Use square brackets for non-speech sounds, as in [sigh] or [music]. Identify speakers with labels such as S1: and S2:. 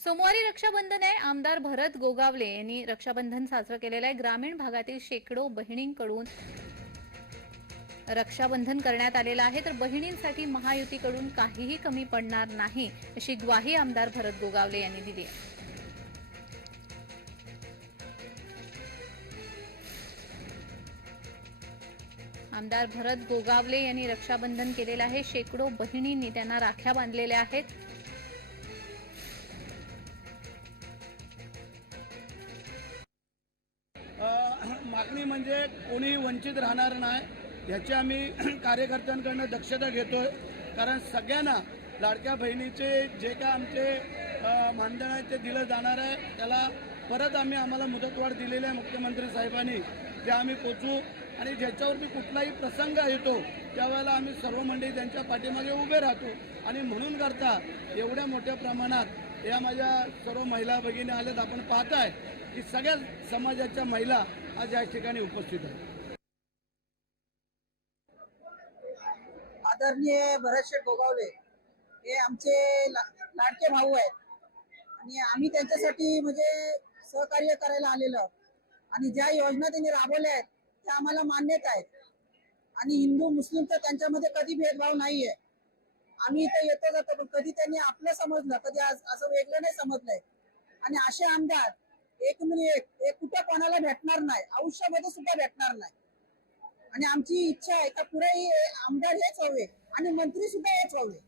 S1: सोमवारी रक्षाबंधन आहे आमदार भरत गोगावले यांनी रक्षाबंधन साजरं केलेलं आहे. ग्रामीण भागातील शेकडो बहिणींकडून रक्षाबंधन करण्यात आलेलं आहे. तर बहिणींसाठी महायुतीकडून काहीही कमी पडणार नाही अशी ग्वाही आमदार भरत गोगावले यांनी दिली आहे. आमदार भरत गोगावले यांनी रक्षाबंधन केलेलं आहे. शेकडो बहिणींनी त्यांना राख्या बांधलेल्या आहेत.
S2: मागणी म्हणजे कोणी वंचित राहणार नाही याची आम्ही [clears throat] कार्यकर्त्यांकडनं दक्षता घेतोय. कारण सगळ्यांना लाडक्या बहिणीचे जे काय आमचे मानधन आहे ते दिलं जाणार आहे. त्याला परत आम्ही आम्हाला मुदतवाढ दिलेली आहे मुख्यमंत्री साहेबांनी. ते आम्ही पोचू आणि ज्याच्यावरती कुठलाही प्रसंग येतो त्यावेळेला आम्ही सर्व मंडळी त्यांच्या पाठीमागे उभे राहतो. आणि म्हणून करता एवढ्या मोठ्या प्रमाणात या माझ्या सर्व महिला भगिनी आल्यात आपण पाहताय की सगळ्या समाजाच्या महिला आज या ठिकाणी उपस्थित आहे.
S3: आदरणीय भरतशेठ गोगावले हे आमचे लाडके भाऊ आहेत. आणि आम्ही त्यांच्यासाठी म्हणजे सहकार्य करायला आलेलो. आणि ज्या योजना त्यांनी राबवल्या आहेत त्या आम्हाला मान्यता आहेत. आणि हिंदू मुस्लिम तर त्यांच्यामध्ये कधी भेदभाव नाहीये. आम्ही इथे येतो जातो पण कधी त्यांनी आपलं समजलं कधी असं वेगळं नाही समजलंय. आणि असे आमदार एक मिनिट एक कोणाला भेटणार नाही. आयुष्यामध्ये सुद्धा भेटणार नाही. आणि आमची इच्छा आहे का पुढे आमदार हेच हवे आणि मंत्री सुद्धा हेच हवे.